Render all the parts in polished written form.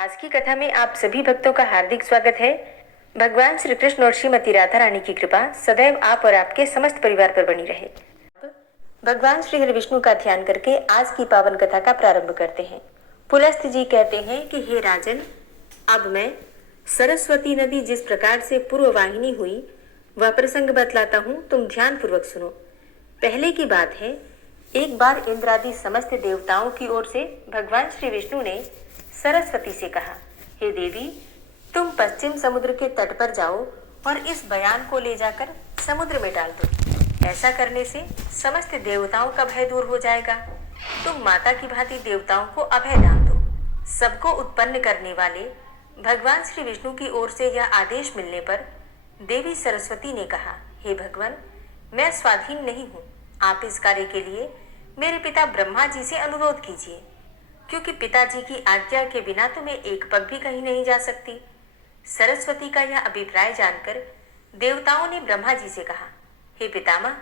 आज की कथा में आप सभी भक्तों का हार्दिक स्वागत है। भगवान श्री कृष्ण और श्रीमती राधा रानी की कृपा सदैव आप और आपके समस्त परिवार पर बनी रहे। भगवान श्री हरि विष्णु का ध्यान करके आज की पावन कथा का प्रारंभ करते हैं। पुलस्त्य जी कहते हैं कि हे राजन, अब मैं सरस्वती नदी जिस प्रकार से पूर्व वाहिनी हुई वह प्रसंग बतलाता हूँ, तुम ध्यान पूर्वक सुनो। पहले की बात है, एक बार इंद्रादि समस्त देवताओं की ओर से भगवान श्री विष्णु ने सरस्वती से कहा, हे देवी, तुम पश्चिम समुद्र के तट पर जाओ और इस बयान को ले जाकर समुद्र में डाल दो। ऐसा करने से समस्त देवताओं का भय दूर हो जाएगा। तुम माता की भांति देवताओं को अभय दान दो। सबको उत्पन्न करने वाले भगवान श्री विष्णु की ओर से यह आदेश मिलने पर देवी सरस्वती ने कहा, हे भगवान, मैं स्वाधीन नहीं हूँ। आप इस कार्य के लिए मेरे पिता ब्रह्मा जी से अनुरोध कीजिए, क्योंकि पिताजी की आज्ञा के बिना तो मैं एक पग भी कहीं नहीं जा सकती। सरस्वती का यह अभिप्राय जानकर देवताओं ने ब्रह्मा जी से कहा, हे पितामह,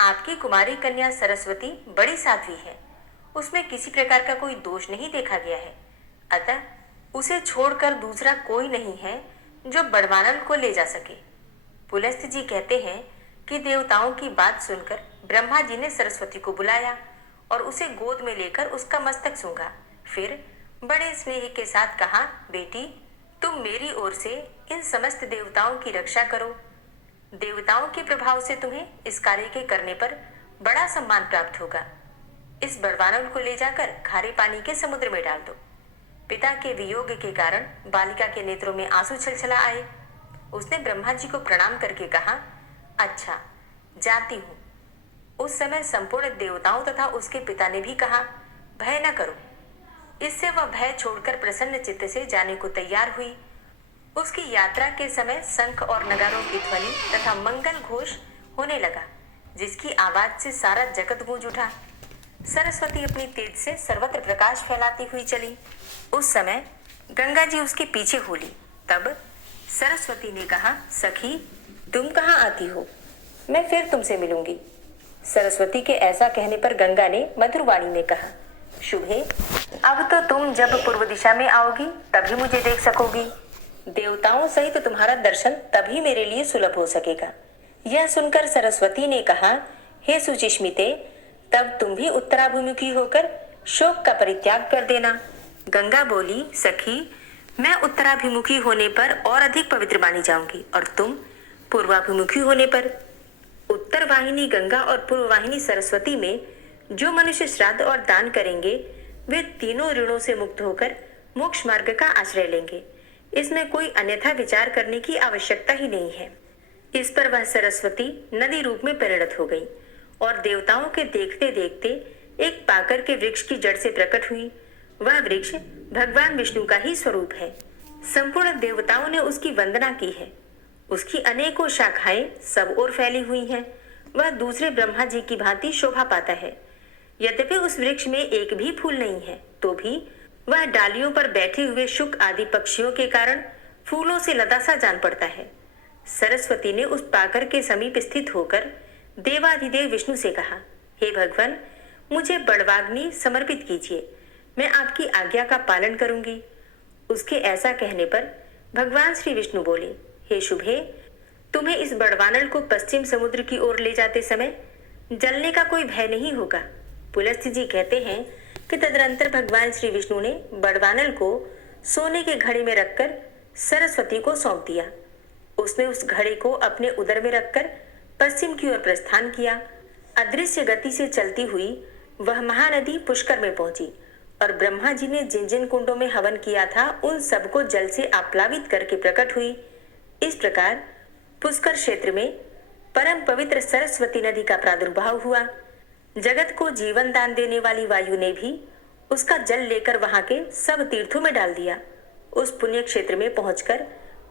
आपकी कुमारी कन्या सरस्वती बड़ी साध्वी है, उसमें किसी प्रकार का कोई दोष नहीं देखा गया है, अतः उसे छोड़कर दूसरा कोई नहीं है जो बड़वानल को ले जा सके। पुलस्त्य जी कहते हैं कि देवताओं की बात सुनकर ब्रह्मा जी ने सरस्वती को बुलाया और उसे गोद में लेकर उसका मस्तक सूंघा। फिर बड़े स्नेह के साथ कहा, बेटी, तुम मेरी ओर से इन समस्त देवताओं की रक्षा करो। देवताओं के प्रभाव से तुम्हें इस कार्य के करने पर बड़ा सम्मान प्राप्त होगा। इस बड़वानल को ले जाकर खारे पानी के समुद्र में डाल दो। पिता के वियोग के कारण बालिका के नेत्रों में आंसू छलछला आए। उसने ब्रह्मा जी को प्रणाम करके कहा, अच्छा, जाती हूँ। उस समय संपूर्ण देवताओं तथा उसके पिता ने भी कहा, भय न करो। इससे वह भय छोड़कर प्रसन्न चित्त से जाने को तैयार हुई। उसकी यात्रा के समय शंख और नगारों की ध्वनि तथा मंगल घोष होने लगा, जिसकी आवाज से सारा जगत गूंज उठा। सरस्वती अपनी तेज से सर्वत्र प्रकाश फैलाती हुई चली। उस समय गंगा जी उसके पीछे हो ली। तब सरस्वती ने कहा, सखी, तुम कहाँ आती हो? मैं फिर तुमसे मिलूंगी। सरस्वती के ऐसा कहने पर गंगा ने मधुर वाणी में कहा, शुभे, अब तो तुम जब पूर्व दिशा में आओगी तभी मुझे देख सकोगी। देवताओं सहित तुम्हारा दर्शन तभी मेरे लिए सुलभ हो सकेगा। यह सुनकर सरस्वती ने कहा, हे सुचिस्मिते, तब तुम भी उत्तराभिमुखी होकर शोक का परित्याग कर देना। गंगा बोली, सखी, मैं उत्तराभिमुखी होने पर और अधिक पवित्र मानी जाऊंगी और तुम पूर्वाभिमुखी होने पर। उत्तर वाहिनी गंगा और पूर्व वाहिनी सरस्वती में जो मनुष्य श्राद्ध और दान करेंगे वे तीनों ऋणों से मुक्त होकर मोक्ष मार्ग का आश्रय लेंगे। इसमें कोई अन्यथा विचार करने की आवश्यकता ही नहीं है। इस पर वह सरस्वती नदी रूप में परिणत हो गई और देवताओं के देखते देखते एक पाकर के वृक्ष की जड़ से प्रकट हुई। वह वृक्ष भगवान विष्णु का ही स्वरूप है। संपूर्ण देवताओं ने उसकी वंदना की है। उसकी अनेकों शाखाएं सब ओर फैली हुई हैं। वह दूसरे ब्रह्मा जी की भांति शोभा पाता है। यद्यपि उस वृक्ष में एक भी फूल नहीं है, तो भी वह डालियों पर बैठे हुए शुक आदि पक्षियों के कारण फूलों से लदा सा जान पड़ता है। सरस्वती ने उस पाकर के समीप स्थित होकर देवाधिदेव विष्णु से कहा, हे भगवान, मुझे बड़वाग्नि समर्पित कीजिए, मैं आपकी आज्ञा का पालन करूंगी। उसके ऐसा कहने पर भगवान श्री विष्णु बोले, हे शुभे, तुम्हें इस बड़वानल को पश्चिम समुद्र की ओर ले जाते समय जलने का कोई भय नहीं होगा। पुलस्त्य जी कहते हैं कि तदनंतर भगवान श्री विष्णु ने बड़वानल को सोने के घड़े में रखकर सरस्वती को सौंप दिया। उसने उस घड़े को अपने उदर में रखकर पश्चिम की ओर प्रस्थान किया। अदृश्य गति से चलती हुई वह महानदी पुष्कर में पहुंची और ब्रह्मा जी ने जिन जिन कुंडों में हवन किया था उन सबको जल से आप्लावित करके प्रकट हुई। इस प्रकार पुष्कर क्षेत्र में परम पवित्र सरस्वती नदी का प्रादुर्भाव हुआ। जगत को जीवन दान देने वाली वायु ने भी उसका जल लेकर वहां के सब तीर्थों में डाल दिया। उस पुण्य क्षेत्र में पहुंचकर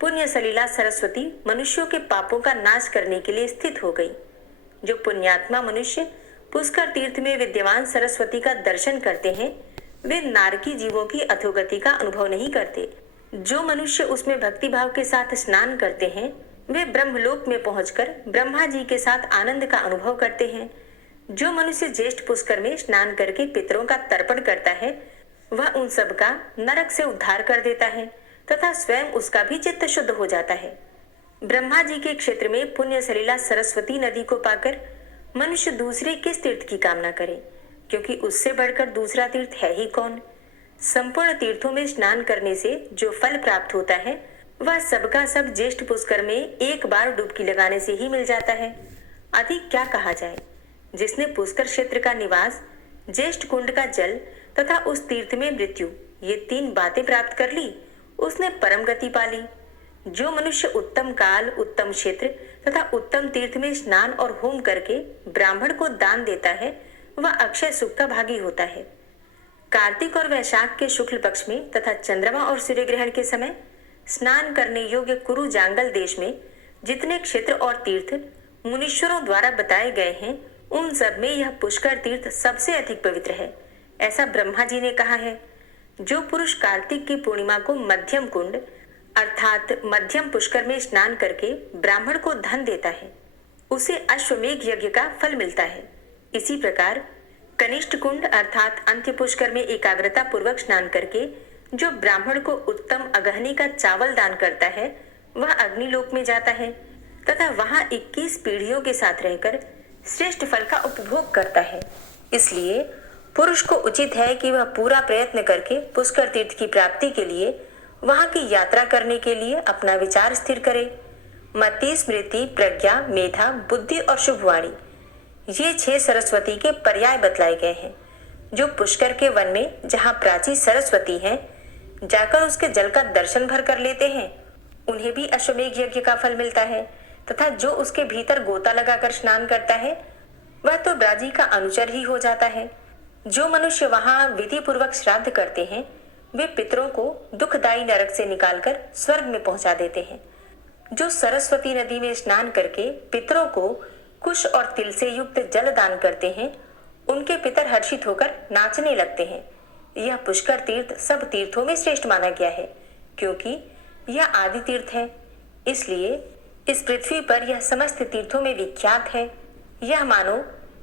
पुण्य सलीला सरस्वती मनुष्यों के पापों का नाश करने के लिए स्थित हो गई। जो पुण्यात्मा मनुष्य पुष्कर तीर्थ में विद्यमान सरस्वती का दर्शन करते हैं वे नारकी जीवों की अधोगति का अनुभव नहीं करते। जो मनुष्य उसमें भक्ति भाव के साथ स्नान करते हैं वे ब्रह्मलोक में पहुंचकर ब्रह्मा जी के साथ आनंद का अनुभव करते हैं। जो मनुष्य ज्येष्ठ पुष्कर में स्नान करके पितरों का तर्पण करता है वह उन सब का नरक से उद्धार कर देता है तथा स्वयं उसका भी चित्त शुद्ध हो जाता है। ब्रह्मा जी के क्षेत्र में पुण्य सलिला सरस्वती नदी को पाकर मनुष्य दूसरे किस तीर्थ की कामना करे, क्योंकि उससे बढ़कर दूसरा तीर्थ है ही कौन। संपूर्ण तीर्थों में स्नान करने से जो फल प्राप्त होता है वह सबका सब ज्येष्ठ पुष्कर में एक बार डुबकी लगाने से ही मिल जाता है। अधिक क्या कहा जाए। जिसने पुष्कर क्षेत्र का निवास, ज्येष्ठ कुंड का जल तथा उस तीर्थ में मृत्यु, ये 3 बातें प्राप्त कर ली, उसने परम गति पाली। जो मनुष्य उत्तम काल, उत्तम क्षेत्र तथा उत्तम तीर्थ में स्नान और होम करके ब्राह्मण को दान देता है वह अक्षय सुख का भागी होता है। कार्तिक और वैशाख के शुक्ल पक्ष में तथा चंद्रमा और सूर्य ग्रहण के समय स्नान करने योग्य कुरु जांगल देश में जितने क्षेत्र और तीर्थ मुनीश्वरों द्वारा बताए गए हैं उन सब में यह पुष्कर तीर्थ सबसे अधिक पवित्र है, ऐसा ब्रह्मा जी ने कहा है। जो पुरुष कार्तिक की पूर्णिमा को मध्यम कुंड अर्थात मध्यम पुष्कर में स्नान करके ब्राह्मण को धन देता है उसे अश्वमेघ यज्ञ का फल मिलता है। इसी प्रकार कनिष्ठ कुंड अर्थात अंत्य पुष्कर में एकाग्रता पूर्वक स्नान करके जो ब्राह्मण को उत्तम अगहनी का चावल दान करता है वह अग्निलोक में जाता है तथा वहां 21 पीढ़ियों के साथ रहकर श्रेष्ठ फल का उपभोग करता है। इसलिए पुरुष को उचित है कि वह पूरा प्रयत्न करके पुष्कर तीर्थ की प्राप्ति के लिए वहां की यात्रा करने के लिए अपना विचार स्थिर करे। मति, स्मृति, प्रज्ञा, मेधा, बुद्धि और शुभवाणी, ये 6 सरस्वती के पर्याय बतलाए गए हैं। जो पुष्कर के वन में जहाँ प्राची सरस्वती हैं, जाकर उसके जल का दर्शन भर कर लेते हैं उन्हें भी अश्वमेघ यज्ञ का फल मिलता है तथा जो उसके भीतर गोता लगाकर स्नान करता है वह तो ब्राजी का अनुचर ही हो जाता है। जो मनुष्य वहां विधि पूर्वक श्राद्ध करते हैं वे पितरों को दुखदायी नरक से निकालकर स्वर्ग में पहुंचा देते हैं। जो सरस्वती नदी में स्नान करके पितरों को कुश और तिल से युक्त जल दान करते हैं उनके पितर हर्षित होकर नाचने लगते हैं। यह पुष्कर तीर्थ सब तीर्थों में श्रेष्ठ माना गया है क्योंकि यह आदि तीर्थ है, इसलिए इस पृथ्वी पर यह समस्त तीर्थों में विख्यात है। यह मानो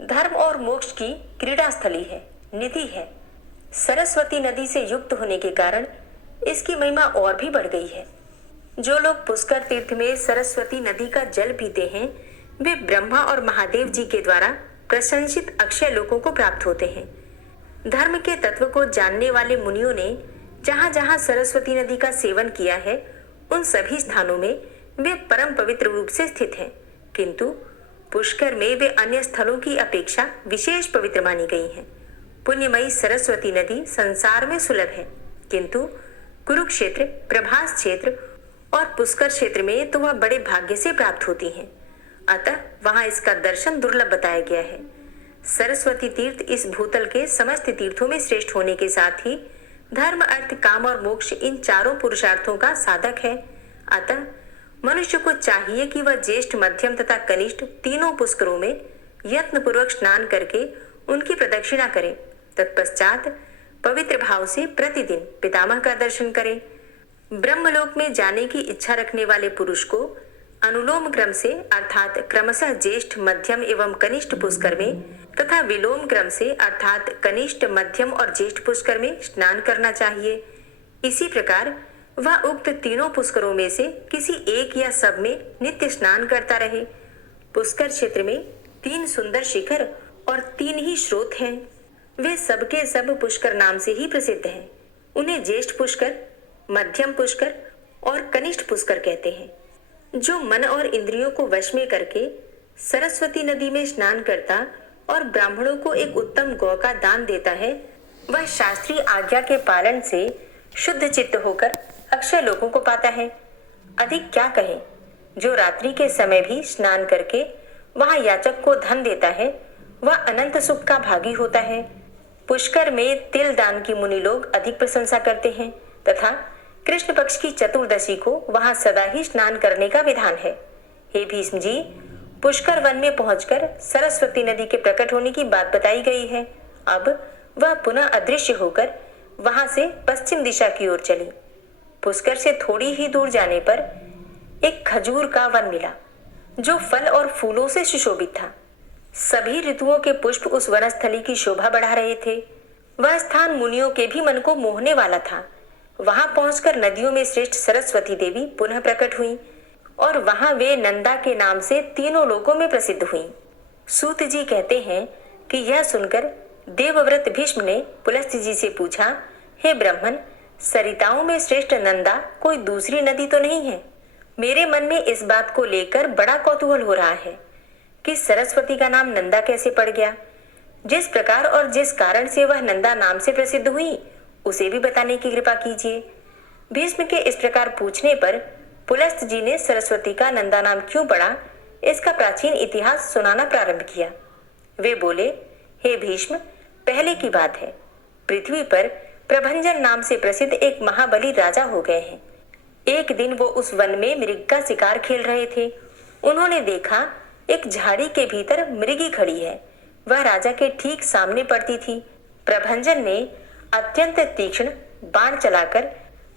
धर्म और मोक्ष की क्रीड़ा स्थली है, निधि है। सरस्वती नदी से युक्त होने के कारण इसकी महिमा और भी बढ़ गई है। जो लोग पुष्कर तीर्थ में सरस्वती नदी का जल पीते हैं वे ब्रह्मा और महादेव जी के द्वारा प्रशंसित अक्षय लोकों को प्राप्त होते हैं। धर्म के तत्व को जानने वाले मुनियों ने जहाँ जहाँ सरस्वती नदी का सेवन किया है उन सभी स्थानों में वे परम पवित्र रूप से स्थित हैं, किंतु पुष्कर में वे अन्य स्थलों की अपेक्षा विशेष पवित्र मानी गई हैं। पुण्यमयी सरस्वती नदी संसार में सुलभ है, किंतु कुरुक्षेत्र, प्रभास क्षेत्र और पुष्कर क्षेत्र में तो वह बड़े भाग्य से प्राप्त होती हैं। अतः वहां इसका दर्शन दुर्लभ बताया गया है। सरस्वती तीर्थ इस भूतल के समस्त तीर्थों में श्रेष्ठ होने के साथ ही धर्म, अर्थ, काम और मोक्ष इन चारों पुरुषार्थों का साधक है। अतः मनुष्य को चाहिए कि वह ज्येष्ठ, मध्यम तथा कनिष्ठ तीनों पुष्करों में यत्न पूर्वक स्नान करके उनकी प्रदक्षिणा करे। तत्पश्चात पवित्र भाव से प्रतिदिन पितामह का दर्शन करे। ब्रह्मलोक में जाने की इच्छा रखने वाले पुरुष को अनुलोम क्रम से अर्थात क्रमशः ज्येष्ठ, मध्यम एवं कनिष्ठ पुष्कर में तथा विलोम क्रम से अर्थात कनिष्ठ, मध्यम और ज्येष्ठ पुष्कर में स्नान करना चाहिए। इसी प्रकार वह उक्त तीनों पुष्करों में से किसी एक या सब में नित्य स्नान करता रहे। पुष्कर क्षेत्र में 3 सुंदर शिखर और 3 ही स्रोत हैं। वे सबके सब पुष्कर नाम से ही प्रसिद्ध हैं। उन्हें ज्येष्ठ पुष्कर, मध्यम पुष्कर और कनिष्ठ पुष्कर कहते हैं। जो मन और इंद्रियों को वश में करके सरस्वती नदी में स्नान करता और ब्राह्मणों को एक उत्तम गौ का दान देता है वह शास्त्रीय आज्ञा के पालन से शुद्ध चित्त होकर अक्षय लोकों को पाता है। अधिक क्या कहें। जो रात्रि के समय भी स्नान करके वहां याचक को धन देता है वह अनंत सुख का भागी होता है। पुष्कर में तिल दान की मुनि लोग अधिक प्रशंसा करते हैं तथा कृष्ण पक्ष की चतुर्दशी को वहां सदा ही स्नान करने का विधान है। हे भीष्म जी, पुष्कर वन में पहुंचकर सरस्वती नदी के प्रकट होने की बात बताई गई है। अब वह पुनः अदृश्य होकर वहां से पश्चिम दिशा की ओर चली। पुष्कर से थोड़ी ही दूर जाने पर एक खजूर का वन मिला जो फल और फूलों से सुशोभित था। सभी ऋतुओं के पुष्प उस वनस्थली की शोभा बढ़ा रहे थे। वह स्थान मुनियों के भी मन को मोहने वाला था। वहां पहुंचकर नदियों में श्रेष्ठ सरस्वती देवी पुनः प्रकट हुई और वहां वे नंदा के नाम से तीनों लोकों में प्रसिद्ध हुई। सूत जी कहते हैं कि यह सुनकर देवव्रत भीष्म ने पुलस्त्य जी से पूछा, हे ब्राह्मण, सरिताओं में श्रेष्ठ नंदा कोई दूसरी नदी तो नहीं है? मेरे मन में इस बात को लेकर बड़ा कौतूहल हो रहा है कि सरस्वती का नाम नंदा कैसे पड़ गया। जिस प्रकार और जिस कारण से वह नंदा नाम से प्रसिद्ध हुई उसे भी बताने की कृपा कीजिए। भीष्म के इस प्रकार पूछने पर पुलस्त्य जी ने सरस्वती का नंदा नाम क्यों पड़ा इसका प्राचीन इतिहास सुनाना प्रारंभ किया। वे बोले, हे भीष्म, पहले की बात है, पृथ्वी पर प्रभंजन नाम से प्रसिद्ध एक महाबली राजा हो गए हैं। एक दिन वो उस वन में मृग का शिकार खेल रहे थे। उन्होंने देखा एक झाड़ी के भीतर मृगी खड़ी है। वह राजा के ठीक सामने पड़ती थी। प्रभंजन ने अत्यंत तीक्ष्ण बाण चलाकर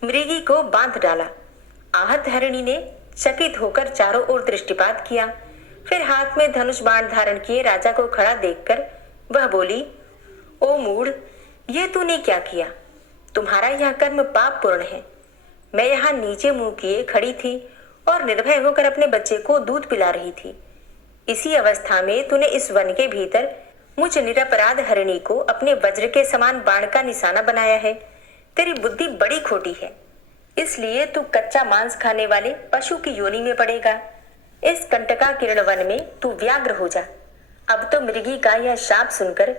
मृगी को बांध डाला। आहत हरिणी ने चकित होकर चारों ओर दृष्टिपात किया। फिर हाथ में धनुष बाण धारण किए राजा को खड़ा देखकर वह बोली, ओ मूढ़, ये तूने क्या किया? तुम्हारा यह कर्म पाप पूर्ण है। मैं यहाँ नीचे मुंह किए खड़ी थी और निर्भय होकर अपने बच्चे को दूध पिला रही थी। इसी अवस्था में तूने इस वन के भीतर मुझ निरपराध हरिणी को अपने वज्र के समान बाण का निशाना बनाया है। तेरी बुद्धि बड़ी खोटी है, इसलिए तू कच्चा मांस खाने वाले पशु की योनि में पड़ेगा। इस कंटका किरण वन में तू व्याघ्र हो जा। अब तो मृगी का यह शाप सुनकर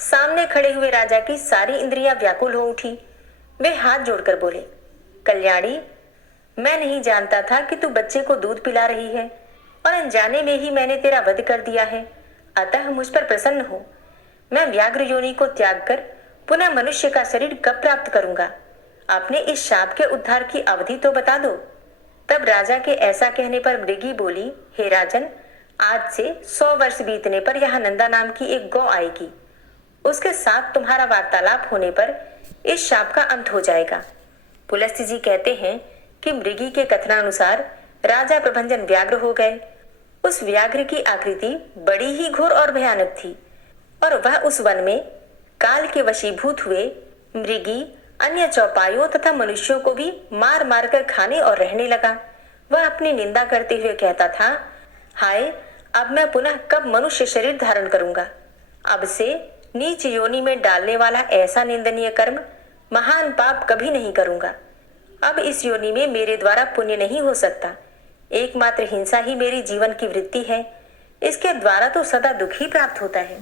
सामने खड़े हुए राजा की सारी इंद्रियां व्याकुल हो उठी। वे हाथ जोड़कर बोले, कल्याणी, मैं नहीं जानता था कि तू बच्चे को दूध पिला रही है और अनजाने में ही मैंने तेरा वध कर दिया है। अतः मुझ पर प्रसन्न हो। मैं व्याघ्र योनि को त्याग कर पुनः मनुष्य का शरीर कब प्राप्त करूंगा? अपने इस शाप के उद्धार की अवधि तो बता दो। तब राजा के ऐसा कहने पर मृगी बोली, हे राजन, आज से 100 वर्ष बीतने पर यहाँ नंदा नाम की एक गौ आएगी। उसके साथ तुम्हारा वार्तालाप होने पर इस शाप का अंत हो जाएगा। पुलस्त्य जी कहते हैं कि मृगी के कथनानुसार राजा प्रभंजन व्याघ्र हो गए। उस व्याघ्र की आकृति बड़ी ही घोर और भयानक थी और वह उस वन में काल के वशीभूत हुए मृगी अन्य चौपाइयों तथा मनुष्यों को भी मार मार कर खाने और रहने लगा। वह अपनी निंदा करते हुए कहता था, हाय, अब मैं पुनः कब मनुष्य शरीर धारण करूंगा? अब से नीच योनि में डालने वाला ऐसा निंदनीय कर्म, महान पाप कभी नहीं करूंगा। अब इस योनि में मेरे द्वारा पुण्य नहीं हो सकता। एकमात्र हिंसा ही मेरी जीवन की वृत्ति है। इसके द्वारा तो सदा दुख ही प्राप्त होता है।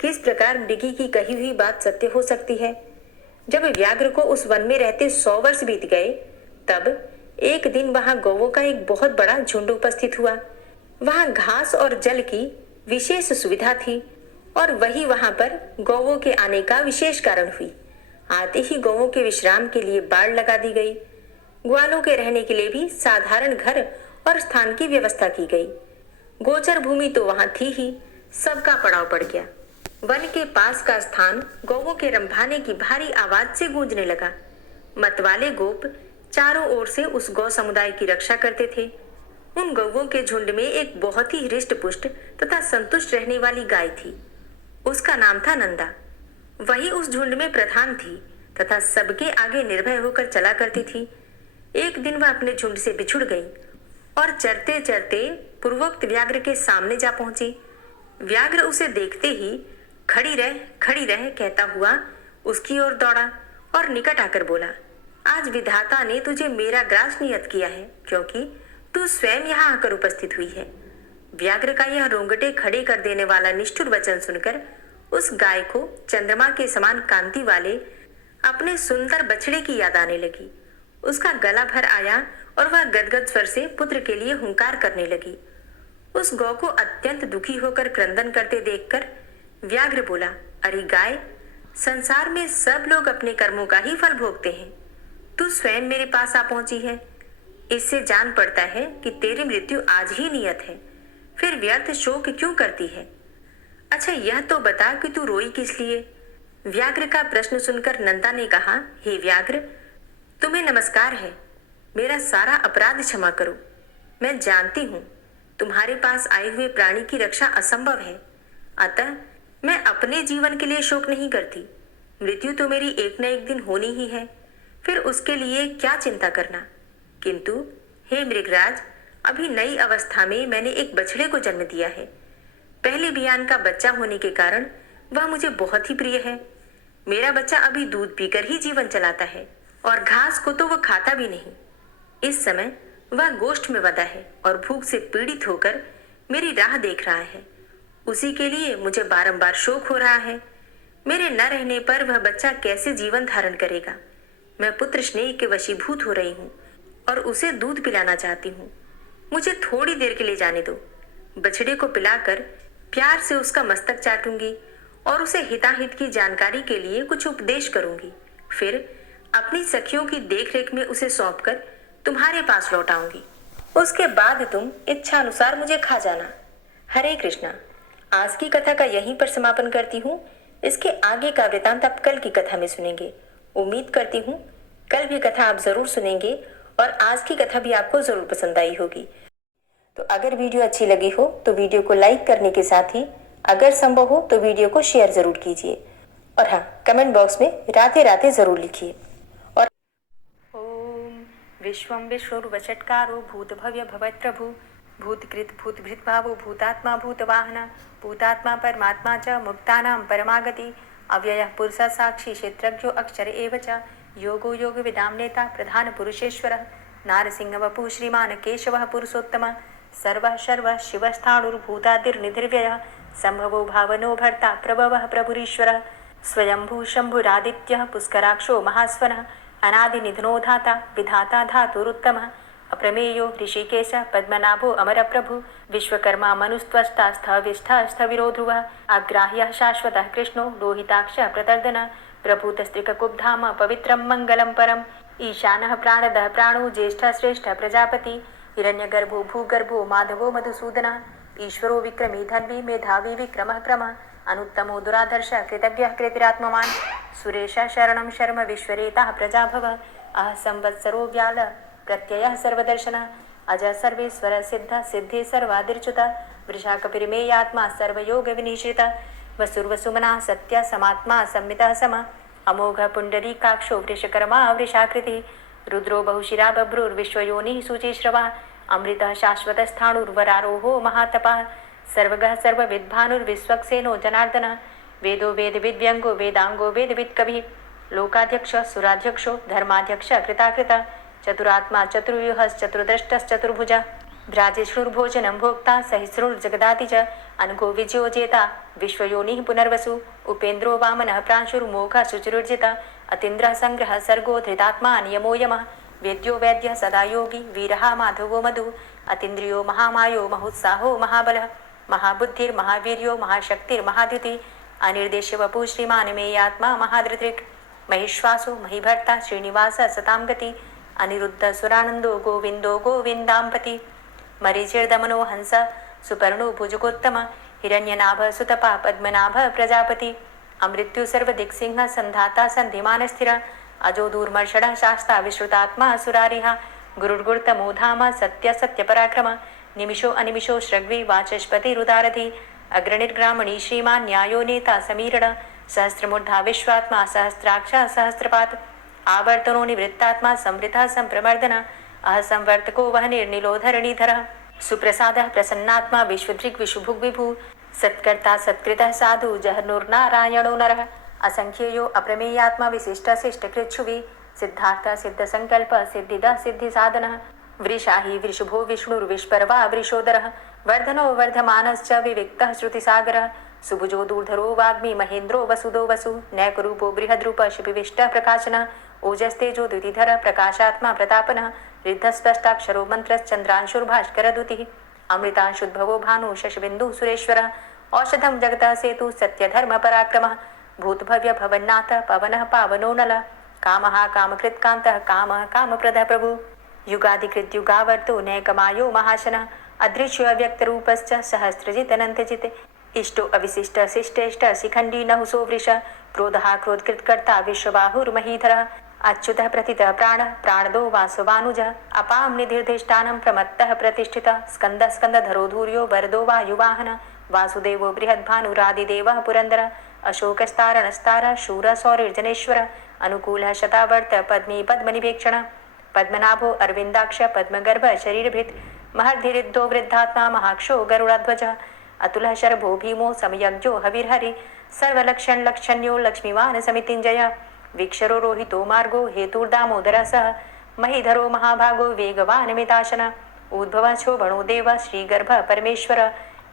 किस प्रकार मृगी की कही हुई बात सत्य हो सकती है? जब व्याघ्र को उस वन में रहते 100 वर्ष बीत गए, तब एक दिन वहां गौओं का एक बहुत बड़ा झुंड उपस्थित हुआ। वहां घास और जल की विशेष सुविधा थी और वही वहां पर गौओं के आने का विशेष कारण हुई। आते ही गौओं के विश्राम के लिए बाड़ लगा दी गई। ग्वालों के रहने के लिए भी साधारण घर और स्थान की व्यवस्था की गई। गोचर भूमि तो वहां थी ही, सबका पड़ाव पड़ गया। वन के पास का स्थान गौओं के रंभाने की भारी आवाज से गूंजने लगा। मतवाले गोप चारों ओर से उस गौ समुदाय की रक्षा करते थे। उन गौओं के झुंड में एक बहुत ही हृष्ट पुष्ट तथा संतुष्ट रहने वाली गाय थी। उसका नाम था नंदा। वही उस झुंड में प्रधान थी तथा सबके आगे निर्भय होकर चला करती थी। एक दिन वह अपने झुंड से बिछुड़ गई और चरते चरते पूर्वोक्त व्याघ्र के सामने जा पहुंची। व्याघ्र उसे देखते ही खड़ी रह कहता हुआ उसकी ओर दौड़ा और निकट आकर बोला, आज विधाता ने तुझे मेरा ग्रास नियत किया है, क्योंकि तू स्वयं यहाँ आकर उपस्थित हुई है। व्याघ्र का यह रोंगटे खड़े कर देने वाला निष्ठुर वचन सुनकर उस गाय को चंद्रमा के समान कांति वाले अपने सुंदर बछड़े की याद आने लगी। उसका गला भर आया और वह गदगद स्वर से पुत्र के लिए हुंकार करने लगी। उस गौ को अत्यंत दुखी होकर क्रंदन करते देखकर व्याघ्र बोला, अरे गाय, संसार में सब लोग अपने कर्मों का ही फल भोगते हैं। तू स्वयं मेरे पास आ पहुंची है। इससे जान पड़ता है कि तेरी मृत्यु आज ही नियत है। फिर व्यर्थ शोक क्यों करती है? अच्छा, यह तो बता कि तू रोई किस लिए? व्याघ्र का प्रश्न सुनकर नंदा ने कहा, हे व्याघ्र, तुम्हें नमस्कार है। मेरा सारा अपराध क्षमा करो। मैं जानती हूँ तुम्हारे पास आए हुए प्राणी की रक्षा असंभव है, अतः मैं अपने जीवन के लिए शोक नहीं करती। मृत्यु तो मेरी एक न एक दिन होनी ही है, फिर उसके लिए क्या चिंता करना। किंतु हे मृगराज, अभी नई अवस्था में मैंने एक बछड़े को जन्म दिया है। पहले बियान का बच्चा होने के कारण वह मुझे बहुत ही प्रिय है। मेरा बच्चा अभी दूध पीकर ही जीवन चलाता है और घास को तो वह खाता भी नहीं। इस समय वह गोष्ठ में बंधा है और भूख से पीड़ित होकर मेरी राह देख रहा है। उसी के लिए मुझे बारंबार शोक हो रहा है। मेरे न रहने पर वह बच्चा कैसे जीवन धारण करेगा। मैं पुत्र स्नेह के वशीभूत हो रही हूँ और उसे दूध पिलाना चाहती हूँ। मुझे थोड़ी देर के लिए जाने दो। बछड़े को पिलाकर प्यार से उसका मस्तक चाटूंगी और उसे हिताहित की जानकारी के लिए कुछ उपदेश करूंगी। फिर अपनी सखियों की देखरेख में उसे सौंपकर तुम्हारे पास लौट आऊंगी। उसके बाद तुम इच्छा अनुसार मुझे खा जाना। हरे कृष्णा। आज की कथा का यहीं पर समापन करती हूँ। इसके आगे का वृतांत आप कल की कथा में सुनेंगे। उम्मीद करती हूँ कल भी कथा आप जरूर सुनेंगे और आज की कथा भी आपको जरूर पसंद आई होगी। तो अगर वीडियो अच्छी लगी हो तो वीडियो को लाइक करने के साथ ही अगर संभव हो तो वीडियो को शेयर जरूर कीजिए और हाँ, कमेंट बॉक्स में राधे राधे जरूर लिखिए। और ओम विश्वम विष्णुर्वचटकारो भूत भव्य भवत्प्रभु भूतकृत भूतभृत भावो भूतात्मा भूतवाहन भूतात्मा परमात्मा च मुक्तानां परमागति अव्ययः पुरुषः साक्षी क्षेत्रज्ञो अक्षर एव च योगो योग विदाम नेता प्रधान पुरुषेश्वरः नारसिंह वपु श्रीमान केशवः पुरुषोत्तम सर्वः शर्वः शिवस्थाणुर्भूतादिर्निधिर्व्ययः संभवो भावनो भर्ता प्रभवः प्रभुरीश्वरः स्वयंभू शंभुरादित्यः पुष्कराक्षो महास्वनः अनादिनिधनो धाता विधाता धातुरुत्तमः अप्रमेयो ऋषिकेश पद्मनाभो अमरप्रभु विश्वकर्मा मनुस्त्वष्टा स्थविष्ठः स्थविरो ध्रुवः अग्राह्यः शाश्वतः कृष्णो लोहिताक्षः प्रतर्दनः प्रभूतस्त्रिककुब्धाम पवित्रं मङ्गलं परम् ईशानः प्राणदः प्राणो ज्येष्ठः श्रेष्ठः प्रजापति हिरण्यगर्भो भूगर्भो माधवो मधुसूदनः ईश्वरो विक्रमी धन्वी मेधावी विक्रमः क्रमः अनुत्तमो दुराधर्षः कृतज्ञः कृतिरात्मवान् सुरेशः शरणं शर्म विश्वरेताः प्रजाभवः अह संवत्सरो व्याल प्रत्ययः सर्वदर्शनः अजः सर्वेश्वर सिद्ध सिद्धि सर्वादिर्च्युतः वृषाकपिरिमेयात्मा सर्वयोग विनिश्रितः वसुर्वसुमना सत्य समात्मा संमितः समः अमोघ पुंडरीकाक्षो वृषकर्मा वृषाकृति रुद्रो बहुशिरा बभ्रुर्विश्वयोनिः शुचिश्रवा अमृतः शाश्वतस्थाणुर्वरारोहो महातपः सर्वगः सर्वविद्भानुर्विश्वक्सेनो जनार्दनः वेदो वेदविद्व्यङ्गो वेदांगो वेदवित्कविः लोकाध्यक्षः सुराध्यक्षो धर्माध्यक्षः कृताकृतः चतुरात्मा चतुर्व्यूहश्चतुर्द्रष्टश्चतुर्भुजः भ्राजिष्णुर्भोजनं भोक्ता सहिष्णुर्जगदाति च अनघो विजयो जेता विश्वयोनिः पुनर्वसु उपेन्द्रो वामनः प्रांशुर्मोघः शुचिरुर्जितः अतीन्द्रः संग्रहः सर्गो धृतात्मा नियमो यमः वेद्यो वैद्यः सदा योगी वीरः माधवो मधु अतीन्द्रियो महामायो महोत्साहो महाबलः महाबुद्धिर्महावीर्यो महाशक्तिर्महाद्युतिः अनिर्देश्य वपु श्रीमान् मेयात्मा महाधृतिक् महिश्वासो महीभर्ता श्रीनिवासः सतां गति अनिरुद्ध सुरानन्दो गोविन्दो गोविन्दाम्पति मरीचिर्दमनो हंस सुपर्णो भुजगोत्तम हिरण्यनाभ सुतपा पद्मनाभ प्रजापति अमृत्यु सर्वदिक्सिंह संधाता संधिमान स्थिर अजो दूर्मर्षण शास्ता विश्रुतात्मा सुरारिहा गुरुर्गुर्तमोधाम सत्य सत्य पराक्रम निमिषो अनिमिषो श्रग्वी वाचस्पति रुदारधि अग्रणिर्ग्रामणी श्रीमान न्यायो नेता समीरण सहस्रमूर्धा विश्वात्मा सहस्राक्षा सहस्रपात आवर्तनो निवृत्तात्मा संवृतः संप्रमर्दन अह संवर्तको वह निर्निलो धरणीधर सुप्रसादः प्रसन्नात्मा विश्वदृग् विशुभुग् विभु सत्कर्ता सत्कृतः साधु जहनुर्नारायणो नरः असंख्येयो अप्रमेयात्मा विशिष्ट शिष्टकृच्छुवि सिद्धार्थ सिद्ध संकल्प सिद्धिदः सिद्धि साधनः वृषाहि वृषभो विष्णुर्विष्पर्वा वृषोदरः वर्धनो वर्धमानश्च विविक्तः श्रुतिसागरः सुभुजो दूर्धरो वाग्मी महेन्द्रो वसुदो वसु नैकरूपो बृहद्रूप शिपिविष्टः प्रकाशनः ओजस्तेजो द्युतिधर प्रकाशात्मा प्रतापनः रिद्धस्पष्टाक्षरो मन्त्रश्चन्द्रांशुर्भास्करद्युतिः अमृतांशुद्भवो भानु शशबिन्दुः सुरेश्वरः औषधं जगतः सेतु सत्यधर्म पराक्रमः भूतभव्य भवन्नाथ पवनः पावनो नलः कामः कामकृत्कान्तः कामः कामप्रदः प्रभु युगाधिकृत युगावर्तो नैकमायो महाशनः अदृश्यो अव्यक्तरूपश्च सहस्रजित् अनन्तजित् इष्टो अविशिष्ट शिष्टेष्ट शिखण्डी नहुसो वृष क्रोधः क्रोधकृत्कर्ता विश्वबाहुर्महीधरः अच्युतः प्रथितः प्राणः प्राणदो वासवानुजः अपां निधिर्धिष्ठानं प्रमत्तः प्रतिष्ठितः स्कन्दः स्कन्दधरो धूर्यो वरदो वायुवाहनः वासुदेवो बृहद्भानुरादिदेवः पुरन्दरः अशोकस्तारणस्तार शूर सौरिर्जनेश्वर अनुकूल शतावर्त पद्मी पद्मनिभेक्षण पद्मनाभो अरविंदाक्ष पद्मगर्भ शरीरभृत महर्धिरिद्धो वृद्धात्मा महाक्षो गरुड़ध्वज अतुल शर्भो भीमो समयज्ञो हविर्हरि सर्वलक्षण लक्षण्यो लक्ष्मीवान समितिंजय वीक्षरो रोहितो मार्गो हेतुर्दामोदर सह महीधरो महाभागो वेगवान मिताशन उद्भवशो भणो देव श्रीगर्भ परमेश्वर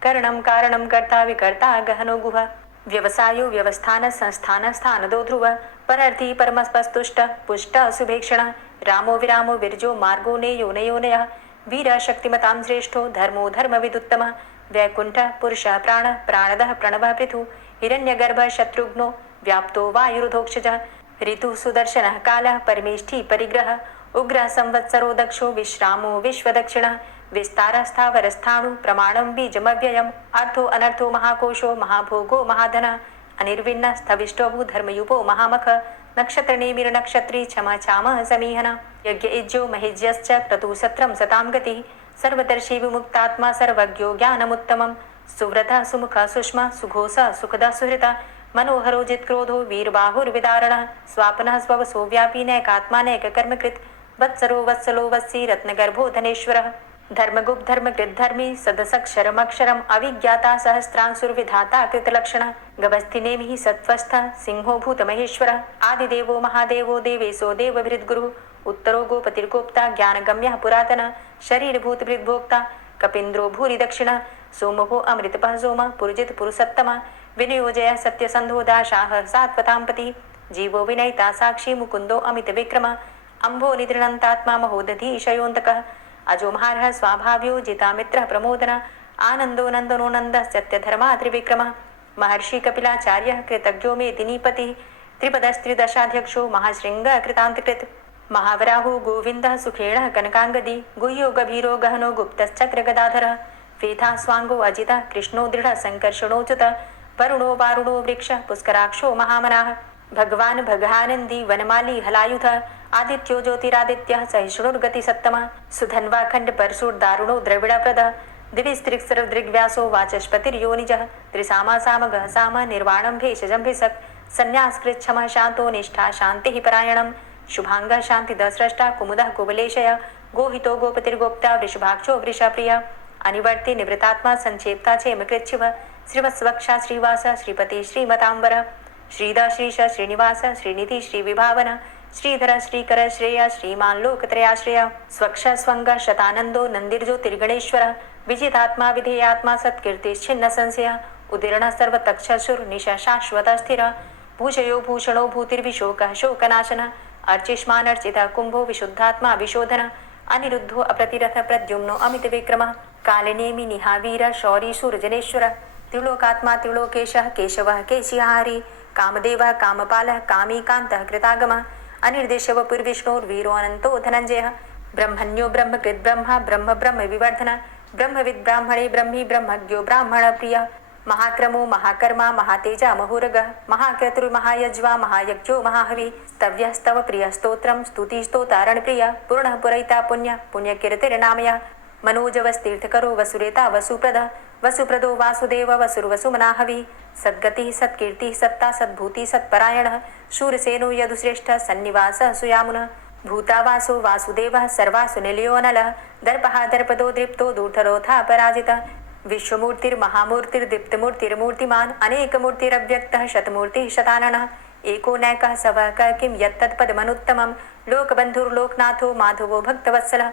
करणं कारणं कर्ता विकर्ता गहनो गुह व्यवसायो व्यवस्थान संस्थान स्थानदो ध्रुव परर्थी परमस्पस्तुष्ट पुष्ट सुभेक्षण रामो विरामो विरजो मार्गो नेयो नयोनयः वीर शक्तिमतां श्रेष्ठो धर्मो धर्मविदुत्तम वैकुंठ पुरुष प्राण प्राणदः प्रणवः पृथु हिरण्यगर्भ शत्रुघ्नो व्याप्तो वायुरुधोक्षज ऋतु सुदर्शनः कालः परमेष्ठी परिग्रह उग्र संवत्सरो दक्षो विश्रामो विश्वदक्षिण विस्तारस्थावरस्थाणु प्रमाणं बीजमव्ययम् अर्थो अनर्थो महाकोशो महाभोगो महाधन अनिर्विण्ण स्थविष्टोभु धर्मयुपो महामख नक्षत्रनेमिर नक्षत्री क्षमा चामः समीहन यज्ञ इज्जो महिज्यश्च क्रतुसत्रं सतां गतिः सर्वदर्शी विमुक्तात्मा सर्वज्ञो ज्ञानमुत्तमं सुव्रतः सुमुखः सुष्मा सुघोषः सुखदः सुहृता मनोहरो जित्क्रोधो वीरबाहुर्विदारणः स्वापनः स्ववसो व्यापी नैकात्मा नैककर्मकृत् वत्सरो वत्सलो वत्सी रत्नगर्भो धनेश्वरः धर्मगुप्त धर्मकृत धर्मी सदसक्षरमक्षरम् अविज्ञाता सहस्रांशुर्विधाता कृतलक्षणः गभस्तिनेमिः सत्त्वस्थः सिंहो भूतमहेश्वरः आदिदेवो महादेवो देवेशो देवभृद्गुरुः उत्तरो गोपतिर्गोप्ता ज्ञानगम्यः पुरातनः शरीरभूतभृद्भोक्ता कपीन्द्रो भूरि दक्षिणः सोमभो अमृतपः सोमः पुरुजित पुरुषोत्तमः विनियोजय सत्यसन्धो दाशाः सात्वतां जीवो विनयिता साक्षी मुकुन्दो अमितविक्रमः अम्भो निद्रणन्तात्मा महोदधीशयोऽन्तकः अजो महारः स्वाभाव्यो जितामित्रः प्रमोदन आनन्दो नन्दनो नन्दः सत्यधर्मा त्रिविक्रमः महर्षि कपिलाचार्यः कृतज्ञो मेदिनीपतिः त्रिपदस्त्रिदशाध्यक्षो महाशृङ्गः कृतान्तकृत् महावराहो गोविन्दः सुखेणः कनकाङ्गदी गुह्यो गभीरो गहनो गुप्तश्चक्रगदाधरः वेथा स्वाङ्गो अजितः कृष्णो दृढः सङ्कर्षणोच्युतः वरुणो वारुणो वृक्षः पुष्कराक्षो महामनाः भगवान् भगानन्दी वनमाली हलायुधः आदित्यो ज्योतिरादित्यः सहिष्णुर्गतिसत्तमः सुधन्वाखण्ड परशुर्दारुणो द्रविडप्रदः दिविस्त्रिक्सरदृग्व्यासो वाचस्पतिर्योनिजः त्रिसामा सामगः साम निर्वाणं भेषजं भिषक् संन्यासकृच्छमः शान्तो निष्ठा शान्तिः परायणं शुभाङ्गः शान्तिदस्रष्टा कुमुदः कुवलेशय गोहितो गोपतिर्गोप्ता वृषभाक्षो वृषप्रियः अनिवर्ति निवृतात्मा संक्षेप्ता चेमकृच्छिव श्रीवत्सवक्षा श्रीवास श्रीपति श्रीमताम्बर श्रीदा श्रीश श्रीनिवास श्रीनिधि श्रीविभावन श्रीधर श्रीकर श्रेय श्रीमान लोकत्रयाश्रय स्वक्ष स्वंग शतानंदो नंदिर्ज्योतिर्गणेश्वर विजितात्मा विधेयात्मा सत्कीर्तिश्छिन्न संशय उदीर्ण सर्वतक्षसुर निशा शाश्वत स्थिर भूषयो भूषणो भूतिर्विशोक शोकनाशन अर्चिष्मान अर्चित कुंभो विशुद्धात्मा विशोधन अनिरुद्धो अप्रतिरथ प्रद्युम्नो अमित विक्रम कालिनेमि निहावीर शौरी सूर्जनेश्वर त्रिलोकात्मा त्रिलोकेशः केशवः केशिहारी कामदेवः कामपालः कामीकान्तः कृतागमः अनिर्देशव पूर्विष्णोर्वीरो अनंतो धनंजयः ब्रह्मण्यो ब्रह्मकृत् ब्रह्मा ब्रह्म ब्रह्म विवर्धन ब्रह्मविद् ब्राह्मणे ब्रह्मी ब्रह्मज्ञो ब्राह्मण प्रियः महाक्रमो महाकर्मा महातेजा महोरगः महाक्रतुर्महायज्वा महायज्ञो महाहवि स्तव्यः स्तव प्रियः स्तोत्रं स्तुतिस्तोतारण प्रियः पूर्णः पुरैता पुण्यः पुण्यकीर्तिर्नामयः मनोजवस्तीर्थकरो वसुरेता वसुप्रदः वसुप्रदो वासुदेव वसुर्वसुमनाहवि सद्गतिः सत्कीर्तिः सत्ता सद्भूति सत्परायणः शूरसेनो यदुश्रेष्ठः सन्निवासः सुयामुनः भूतावासो वासुदेवः सर्वासु निलयोनलः दर्पः दर्पदो दृप्तो दूर्धरोधा पराजितः विश्वमूर्तिर्महामूर्तिर्दीप्तमूर्तिर्मूर्तिमान् अनेकमूर्तिरव्यक्तः शतमूर्तिः शताननः एको नैकः सवः क किं यत्तत्पदमनुत्तमं लोकबन्धुर्लोकनाथो माधवो भक्तवत्सलः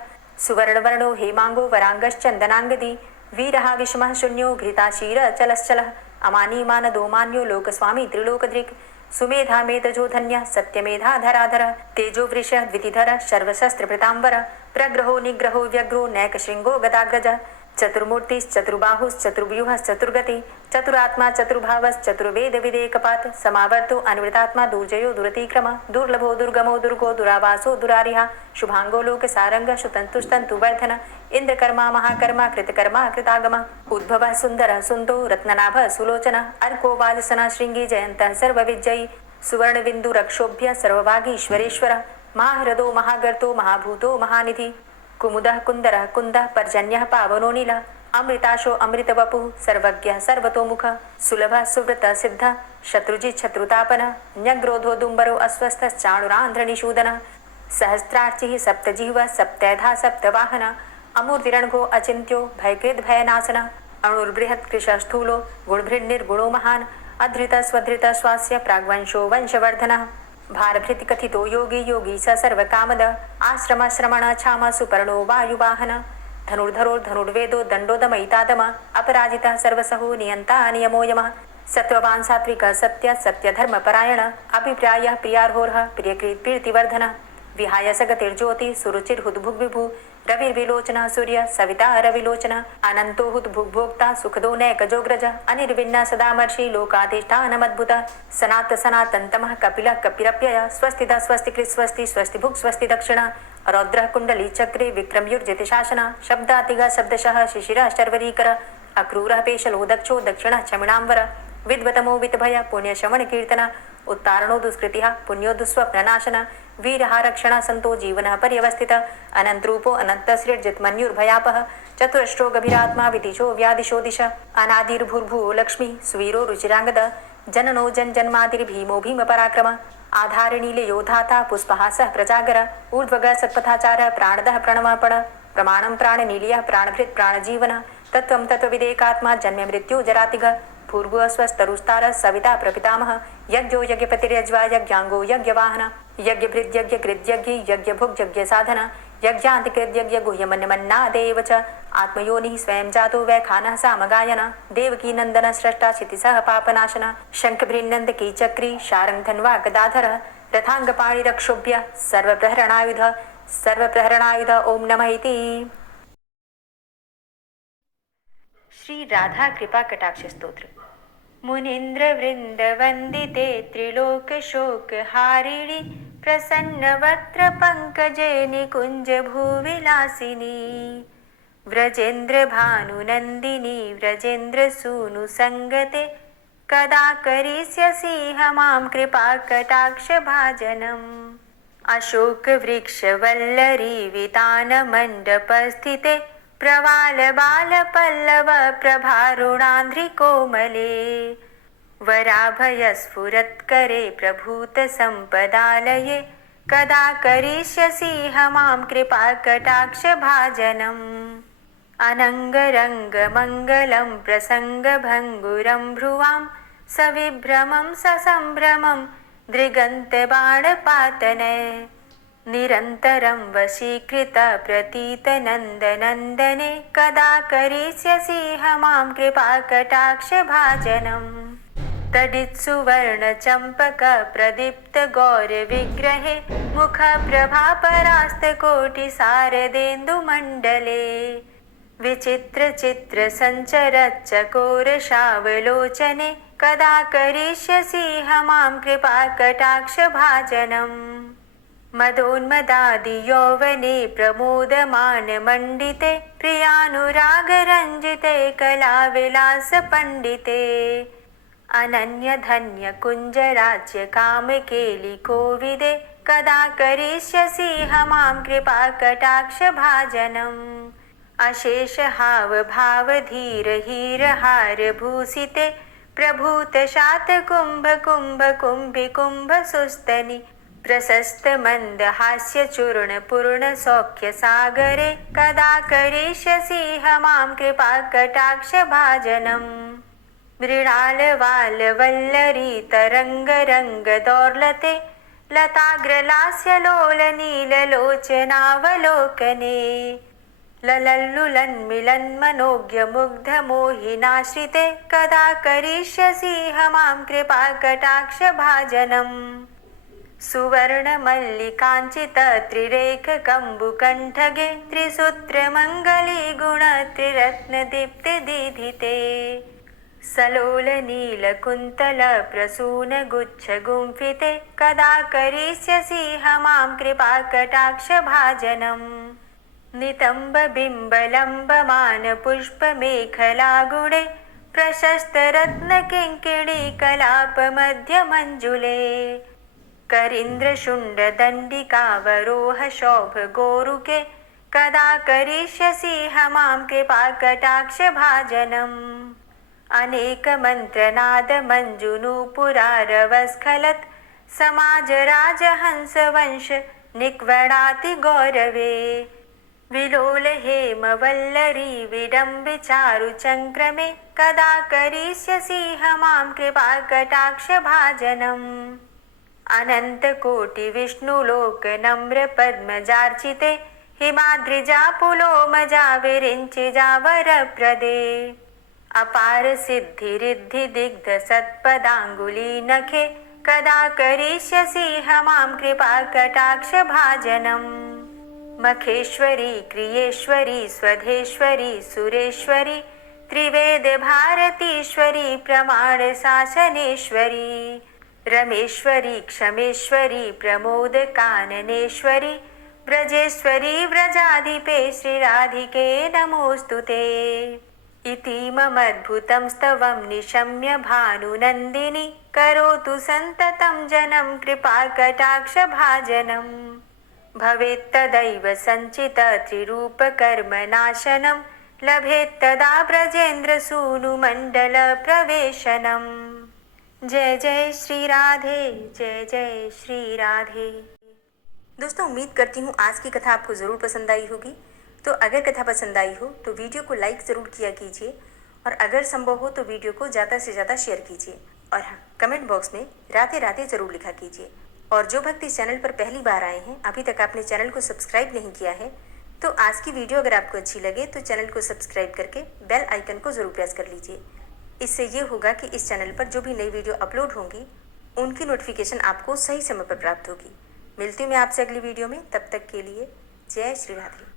सुवर्णवर्णो हेमांगो वरांगश्चन्दनांगदी वीरः विषमः शून्यो घृताशीरचलश्चलः अमानीमानदो मान्यो लोकस्वामी त्रिलोकदृक् सुमेधा मेधजो धन्यः सत्यमेधाधराधरः तेजो वृषः द्वितिधरः सर्वशस्त्रभृताम्बरः प्रग्रहो निग्रहो व्यग्रो नैकशृङ्गो गदाग्रजः चतुर्मूर्तिश्चतुर्बाहुश्चतुर्व्यूहश्चतुर्गति चतुरात्मा चतुर्भावश्चतुर्वेद विदेकपात् समावर्तो अनुवृतात्मा दुर्जयो दुरतिक्रम दुर्लभो दुर्गमो दुर्गो दुरावासो दुरारिः शुभांगो लोकसारंग शुतन्तुस्तन्तु वर्धन इंद्रकर्मा महाकर्मा कृतकर्मा कृतागम उद्भवः सुन्दरः सुन्दो रत्ननाभः सुलोचनः अर्को वाजसनः शृङ्गी जयन्तः सर्वविजयी सुवर्णबिन्दुरक्षोभ्य सर्वभागीश्वरेश्वरः महाहृदो महागर्तो महाभूतो महानिधि कुमुदः कुन्दरः कुन्दः पर्जन्यः पावनो नीलः अमृताशो अमृतवपुः सर्वज्ञः सर्वतोमुखः सुलभः सुव्रतः सिद्धः शत्रुजित् शत्रुतापनः न्यग्रोधो दुम्बरो अस्वस्थश्चाणुरान्ध्रनिषूदनः सहस्रार्चिः सप्तजिह्वः सप्तैधा सप्तवाहनः अमूर्तिरणघो अचिन्त्यो भयकृद्भयनाशनः अणुर्बृहत्कृशः स्थूलो गुणभृन्निर्गुणो महान् अधृतः स्वधृतः स्वास्य प्राग्वंशो वंशवर्धनः भारभृति कथितो योगी योगी स सर्वकामदः आश्रमश्रमण क्षाम सुपर्णो वायुवाहनः धनुर्धरो धनुर्वेदो दण्डोदमयितादम अपराजितः सर्वसहो नियन्ता नियमो यमः सत्त्ववान् सात्विकः सत्यः सत्यधर्मपरायण अभिप्रायः प्रियार्होर्ह प्रियकृत् प्रीतिवर्धनः विहाय सगतिर्ज्योति सुरुचिर्हुद्भुग्विभु रविर्विलोचनः सूर्य सविता रविलोचनः अनन्तो हुद्भुग्भोक्ता सुखदो नैकजोग्रज अनिर्विण्ण सदामर्षि लोकाधिष्ठानमद्भुतः सनात सनातन्तमः कपिलः कपिरप्ययः स्वस्तिदा स्वस्तिकृत् स्वस्ति स्वस्तिभुक् स्वस्ति दक्षिणः रौद्रः कुण्डली चक्रे विक्रमयुर्जितशासनः शब्दातिगः शब्दशः शिशिरः शर्वरीकरः अक्रूरः पेशलो दक्षो दक्षिणः क्षमिणाम्बर विद्वतमो वित्तभय पुण्यशमनकीर्तनः उत्तारणो दुष्कृतिः पुण्यो दुःस्वप्ननाशनः वीरः रक्षणः सन्तो जीवनः पर्यवस्थितः अनन्तरूपो अनन्तसृड्जितमन्युर्भयापः चतुरष्ट्रो गभीरात्मा विदिशो व्यादिशो दिश अनादिर्भूर्भुवो लक्ष्मी सुवीरो रुचिराङ्गदः जननो जन्मादिर्भीमो भीमपराक्रमः आधारनीलयो धाता पुष्पहासः प्रजागर ऊर्ध्वगः सत्पथाचारः प्राणदः प्रणवपण प्रमाणं प्राणनीलयः प्राणभृत् प्राणजीवनः तत्त्वं तत्त्वविदेकात्मा जन्म मृत्यु जरातिगः भूर्भुवः स्वस्तरुस्तारः सविता प्रपितामहः यज्ञो यज्ञपतिर्यज्वा यज्ञाङ्गो यज्ञवाहनः यज्ञभृद्यज्ञकृद्यज्ञ यज्ञभुग्यज्ञसाधनः यज्ञान्तिकृद्यज्ञ गुह्यमन्यमन्नादेव च आत्मयोनिः स्वयं जातो वैखानः सामगायनः देवकीनन्दनः स्रष्टा क्षितिसः पापनाशनः शङ्खभृन्नन्दकी चक्री शारङ्गधन्वा गदाधरः रथाङ्गपाणिरक्षोभ्य सर्वप्रहरणायुध ओम नमः इति। श्री राधा कृपा कटाक्ष स्तोत्र। मुनीन्द्र वृंद वंदिते त्रिलोक शोक हारिणी प्रसन्न वक्त्र पंकजे निकुंज भूविलासिनी व्रजेन्द्र भानुनंदिनी व्रजेन्द्र सूनु संगते कदा करिष्यसि मां कृपा कटाक्ष भाजनम् अशोक वृक्ष वल्लरी वितान मंडपस्थिते प्रवाल बाल पल्लव प्रभारुणान्ध्रि कोमले वराभयस्फुरत्करे प्रभूत संपदालये कदा करिष्यसि मां कृपा कटाक्ष भाजनम् अनङ्गरङ्ग मङ्गलं प्रसङ्गभङ्गुरं भ्रुवां सविभ्रमं ससम्भ्रमं दृगन्तबाणपातने निरन्तरं वशीकृत प्रतीतनन्दनन्दने कदा करिष्यसि मां कृपा कटाक्ष भाजनम् तडित्सुवर्णचम्पक प्रदीप्त गौरविग्रहे मुखप्रभापरास्तकोटिसारदेन्दुमण्डले विचित्रचित्रसञ्चरच्चकोरशावलोचने कदा करिष्यसि मां कृपा कटाक्ष भाजनम् मदोन्मदादियौवने प्रमोदमानमण्डिते प्रियानुरागरञ्जिते कलाविलासपण्डिते अनन्यधन्यकुञ्जराज्यकामकेलिकोविदे कदा करिष्यसि मां कृपा कटाक्ष भाजनम् अशेषहावभावधीरहीरहारभूषिते प्रभूतशातकुम्भकुम्भकुम्भिकुम्भसुस्तनि प्रशस्तमन्दहास्यचूर्णपूर्णसौख्यसागरे कदा करिष्यसि मां कृपा कटाक्ष भाजनम् मृणालवालवल्लरी तरङ्गरङ्गदौर्लते लताग्रलास्यलोलनीललोचनावलोकने ललल्लुलन्मिलन्मनोज्ञमुग्धमोहिनाश्रिते कदा करिष्यसि मां कृपा कटाक्ष भाजनम् सुवर्णमल्लिकाञ्चित त्रिरेखकम्बुकण्ठगे त्रिसूत्रमङ्गलीगुणत्रिरत्नदीप्तिदीधिते सलोलनीलकुन्तलप्रसूनगुच्छगुम्फिते कदा करिष्यसि मां कृपा कटाक्ष भाजनम् नितम्बबिम्बलम्बमानपुष्पमेखलागुणे प्रशस्तरत्नकिङ्किणीकलापमध्यमञ्जुले करीन्द्रशुण्डदण्डिकावरोह शोभगोरुके कदा करिष्यसि मां कृपाकटाक्षभाजनम् अनेकमन्त्रनादमञ्जुनूपुरारवस्खलत् समाजराजहंसवंश निक्वणाति गौरवे विलोल हेमवल्लरी विडम्बिचारुचङ्क्रमे कदा करिष्यसि मां कृपाकटाक्षभाजनम् अनन्तकोटिविष्णुलोकनम्रपद्मजार्चिते हिमाद्रिजापुलोमजा विरिञ्चिजावरप्रदे अपार सिद्धिरिद्धिदिग्धसत्पदाङ्गुलीनखे कदा करिष्यसि मां कृपाकटाक्षभाजनम् मखेश्वरी क्रियेश्वरी स्वधेश्वरी सुरेश्वरी त्रिवेदभारतीश्वरी प्रमाणशासनेश्वरी रमेश्वरी क्षमेश्वरी प्रमोदकाननेश्वरी व्रजेश्वरी व्रजाधिपे श्रीराधिके नमोऽस्तु ते इतीममद्भुतं स्तवं निशम्य भानुनन्दिनी करोतु सन्ततं जनं कृपाकटाक्षभाजनम् भवेत्तदैव सञ्चित त्रिरूपकर्मनाशनं लभेत्तदा ब्रजेन्द्रसूनुमण्डलप्रवेशनम् जय जय श्री राधे, जय जय श्री राधे। दोस्तों, उम्मीद करती हूँ आज की कथा आपको ज़रूर पसंद आई होगी। तो अगर कथा पसंद आई हो तो वीडियो को लाइक ज़रूर किया कीजिए और अगर संभव हो तो वीडियो को ज़्यादा से ज़्यादा शेयर कीजिए। और हाँ, कमेंट बॉक्स में राधे राधे ज़रूर लिखा कीजिए। और जो भक्त इस चैनल पर पहली बार आए हैं, अभी तक आपने चैनल को सब्सक्राइब नहीं किया है, तो आज की वीडियो अगर आपको अच्छी लगे तो चैनल को सब्सक्राइब करके बेल आइकन को ज़रूर प्रेस कर लीजिए। इससे ये होगा कि इस चैनल पर जो भी नई वीडियो अपलोड होंगी उनकी नोटिफिकेशन आपको सही समय पर प्राप्त होगी। मिलती हूँ मैं आपसे अगली वीडियो में, तब तक के लिए जय श्री राधे।